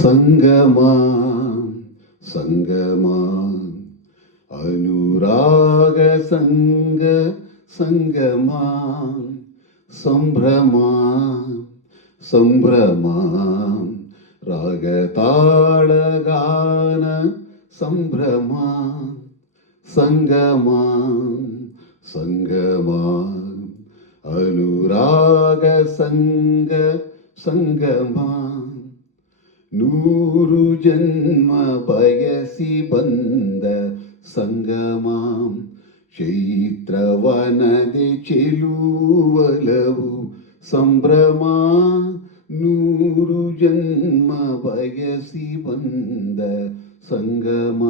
ಸಂಗಮ ಸಂಗಮ ಅನುರಾಗ ಸಂಗ ಸಂಗಮ ಸಂಭ್ರಮ ಸಂಭ್ರಮ ರಾಗ ತಾಳಗಾನ ಸಂಭ್ರಮ ಸಂಗಮ ಸಂಗಮ ಅನುರಾಗ ಸಂಗ ಸಂಗಮ ನೂರು ಜನ್ಮ ಬಯಸಿ ಬಂದ ಸಂಗಮ ಚೈತ್ರವನದೆ ಚೆಲುವಲವು ಸಂಭ್ರಮ ನೂರು ಜನ್ಮ ಬಯಸಿ ಬಂದ ಸಂಗಮ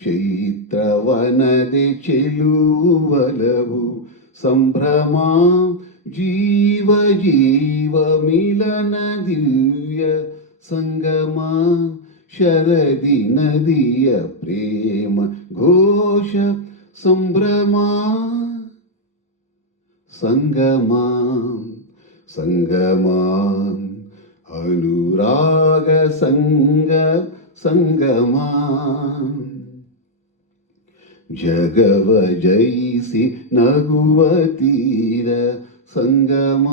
ಚೈತ್ರವನದೆ ಚೆಲುವಲವು ಸಂಭ್ರಮ ಜೀವ ಜೀವ ಮಿಲನ ದಿವ್ಯ ಸಂಗಮ ಶರದಿ ನದಿಯ ಪ್ರೇಮ ಘೋಷ ಸಂಭ್ರಮ ಸಂಗಮ ಸಂಗಮ ಅನುರಾಗ ಸಂಗ ಸಂಗಮ ಜಗವ ಜಯಿಸಿ ನಗುವ ತೀರ ಸಂಗಮ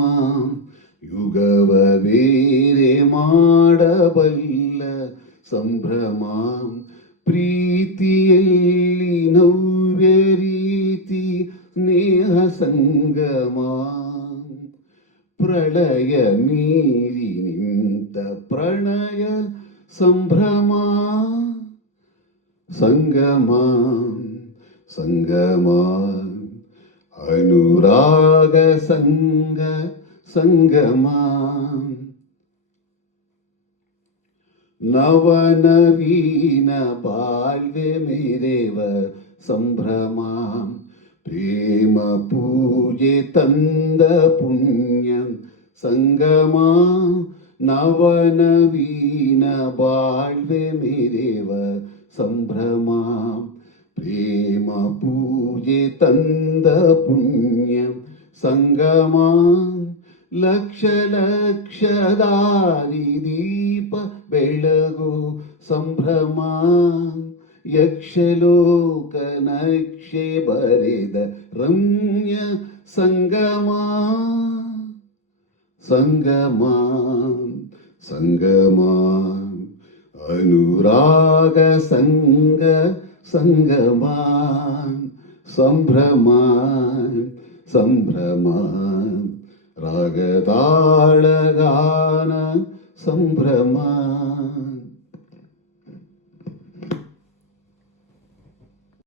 ಯುಗವ ಬೇರೆ ಮಾಡಬಲ್ಲ ಸಂಭ್ರಮ ಪ್ರೀತಿಯಲ್ಲಿ ನವ್ಯ ರೀತಿ ಸ್ನೇಹ ಸಂಗಮ ಪ್ರಳಯ ಮೀರಿ ನಿಂತ ಪ್ರಣಯ ಸಂಭ್ರಮ ಸಂಗಮ ಸಂಗಮ ಅನುರಾಗ ಸಂಗ ಸಂಗಮ ನವನವೀನ ಬಾಳ್ವೆ ಮೇರೆವ ಸಂಭ್ರಮ ಪ್ರೇಮ ಪೂಜೆ ತಂದ ಪುಣ್ಯ ಸಂಗಮ ನವನವೀನ ಬಾಳ್ವೆ ಮೇರೆವ ಸಂಭ್ರಮ ಪ್ರೇಮ ಪೂಜೆ ತಂದ ಪುಣ್ಯ ಸಂಗಮ ಲಕ್ಷ ಲಕ್ಷ ದಾರಿ ದೀಪ ಬೆಳಗು ಸಂಭ್ರಮ ಯಕ್ಷಲೋಕ ನಕ್ಷೆ ಬರೆದ ರಮ್ಯ ಸಂಗಮ ಸಂಗಮ ಸಂಗಮ ಅನುರಾಗ ಸಂಗ ಸಂಗಮ ಸಂಭ್ರಮ ಸಂಭ್ರಮ ರಾಗತಾಳಗಾನ ಸಂಭ್ರಮ